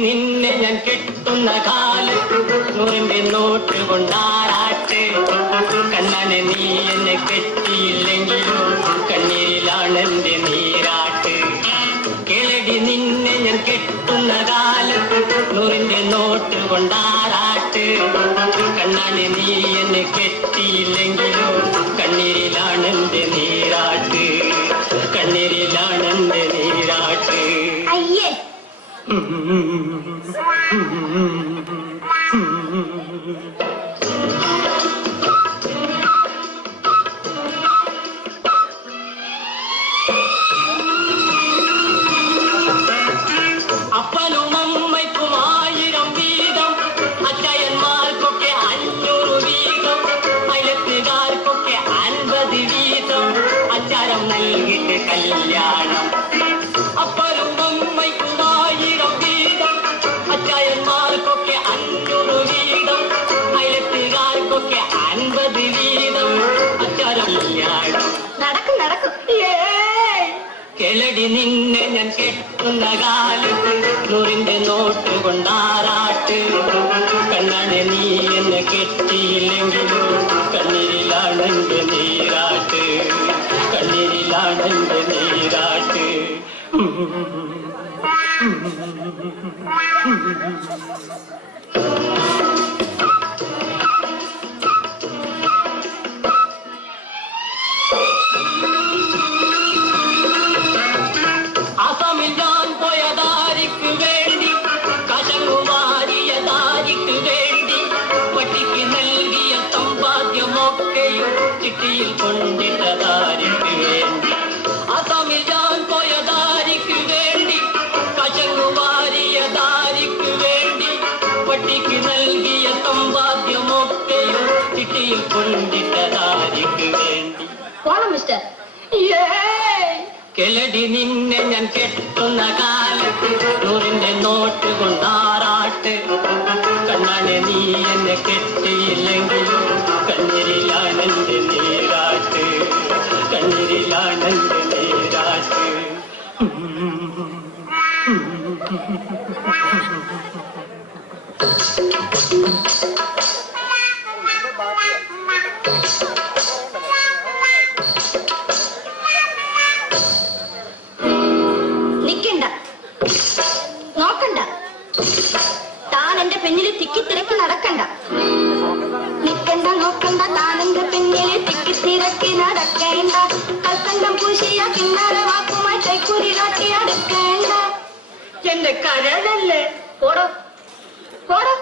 നിന്നെ ഞാൻ കെട്ടുന്ന കാലത്ത് 100 നോട്ട് കൊണ്ടാറാട്ട്. കണ്ണനെ നീ എന്നെ കെട്ടിയില്ലെങ്കിലും കണ്ണീരിലാണെന്റെ നീരാട്ട്. കിളടി നിന്നെ ഞാൻ കെട്ടുന്ന കാലത്ത് 100 നോട്ട് കൊണ്ടാറാട്ട്. കണ്ണനെ നീ എന്നെ കെട്ടിയില്ലെങ്കിലും കണ്ണീരിലാണെന്റെ നീരാട്ട്. കണ്ണീരിലാണെന്റെ നീരാട്ട്. അയ്യേ അപ്പനും അമ്മയ്ക്കും 1000 വീതം, അച്ഛയന്മാർക്കൊക്കെ 500 വീതം, അയലത്തുകാർക്കൊക്കെ 50 വീതം, അച്ചാരം നൽകിയിട്ട് കല്യാണം. അപ്പനും അമ്മയ്ക്കും 1000 വീതം, അച്ഛയന്മാർക്കൊക്കെ 500 വീതം, അയലത്തുകാർക്കൊക്കെ 50 വീതം, അച്ചാരം കല്യാണം. നടക്കും നടക്കും. കിളടി നിന്നെ ഞാൻ കെട്ടുന്ന കാലത്ത് 100 നോട്ട് കൊണ്ടാറാട്ട്. കണ്ണനെ നീ എന്നെ കെട്ടിയില്ലെങ്കിലും കണ്ണീരിലാണെന്റെ നീരാട്ട്. കണ്ണീരിലാണെന്റെ നീരാട്ട്. അസമിൽ ഞാൻ പോയ ദാരിക്ക് വേണ്ടി, കശങ്ങുമാരിയ ദാരിക്ക് വേണ്ടി, പട്ടിക്ക് നൽകിയ സമ്പാദ്യമൊക്കെയും ചിട്ടിയിൽ കൊണ്ടിട്ട ദാരിക്ക് വേണ്ടി. അസമിൽ ഞാൻ പോയ ദാരിക്ക് വേണ്ടി, കശങ്ങുമാരിയ ദാരിക്ക് വേണ്ടി, പട്ടിക്ക് നൽകിയ സമ്പാദ്യമൊക്കെയും ചിട്ടിയിൽ കൊണ്ടിട്ട ദാരിക്ക് വേണ്ടി. പോണം മിസ്റ്റർ. കിളടി നിന്നെ ഞാൻ കെട്ടുന്ന കാലത്ത് 100 നോട്ട് കൊണ്ടാറാട്ട്. കണ്ണനെ നീ എന്നെ കെട്ടിയില്ലെങ്കിലും കണ്ണീരിലാണെന്റെ നീരാട്ട്. കണ്ണീരിലാണെന്റെ നീരാട്ട്. നിക്കണ്ട, നോക്കണ്ട, താൻ എന്റെ പിന്നിൽ തിക്കിത്തിരക്കി നടക്കണ്ട. നിക്കണ്ട, നോക്കണ്ട, താൻ എന്റെ പിന്നിൽ തിക്കിത്തിരക്കി നടക്കേണ്ട. കൽക്കണ്ടം പൂശിയ കിന്നാര വാക്കുമായി കൈക്കൂലി കാട്ടി അടുക്കേണ്ട. എന്റെ കരളല്ലേ. പോടോ പോടോ.